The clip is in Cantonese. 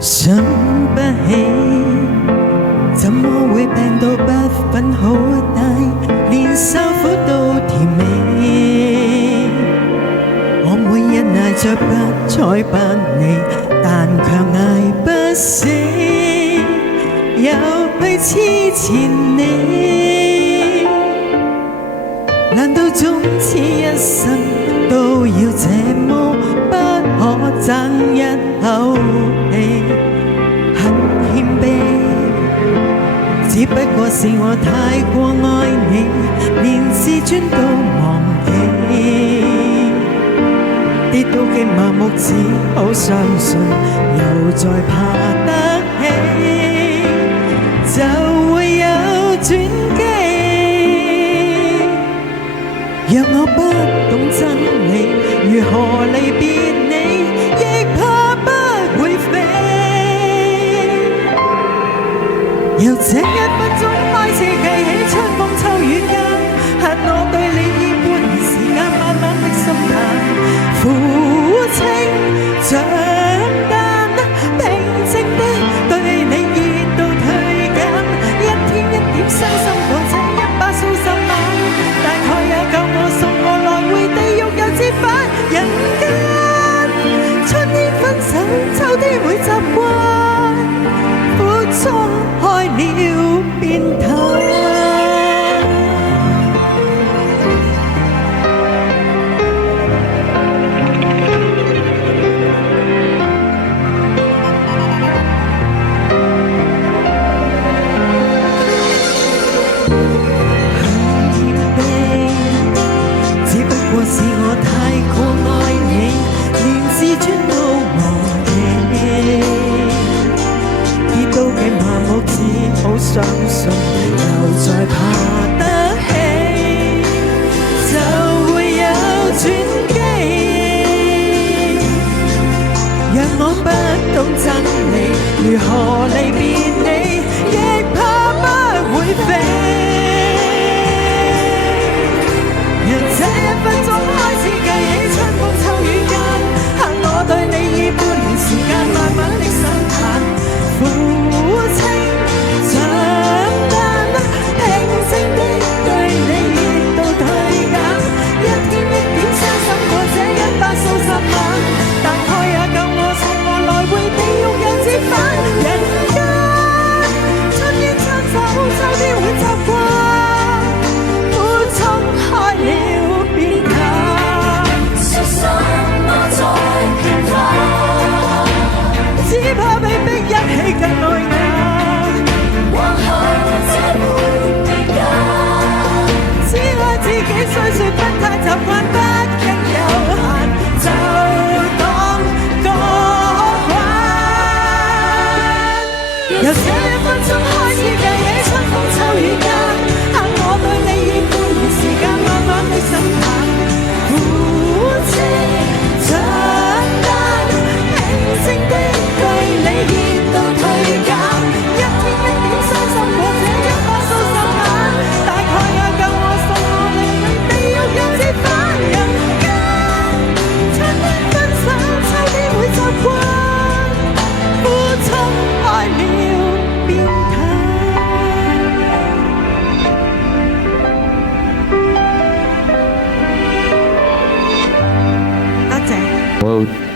想不起，怎麼會病到不分好歹，連受苦都甜美。我每日捱着不睬不理，但卻捱不死，又去痴纏你。難道總此一生都要這麼不可爭一口氣？很謙卑，只不過是我太過愛你，連自尊都忘記。跌到極麻木，只好相信，又再爬得起，就會有轉機。若我不懂真理，如何離別你，亦怕不會飛。由這一分鐘開始計起，春風秋雨間，恨我對你已半年時間，慢慢的心淡，苦清長單，平靜的對你熱度退減，一天一點傷心過這100數十晚，大概也夠我送我來回地獄又折返人間。春天分手，秋天會習慣，苦衷開了便淡。是我太過愛你，連自尊都忘記，跌到極麻木，只好相信，又再爬得起，就會有轉機。讓我不懂真理，如何離別你，亦怕不會飛。讓這一分鐘開始計起，春風秋雨間，恨我對你已半年時間，慢慢的心淡，苦清長單，平靜的對你熱度退減，一天一點傷心過這100數十晚，大概也夠我送我來回地獄又折返人間。春天親手，秋天會習慣，苦衷開了便淡。說什麼再騙他，只怕被逼一起更愛眼。往後這沒別解，只愛自己雖說不太習慣，不經有限，就當過關。由這一分鐘開始計起，春風秋雨間，恨我對你已半年時間，慢慢的心淡，苦清長單，平靜的對你熱度退減，一天一點傷心過這100數十晚，大概也夠我送我離去地獄又折返人間。春天分手，秋天會習慣，苦衷開了便淡。多謝。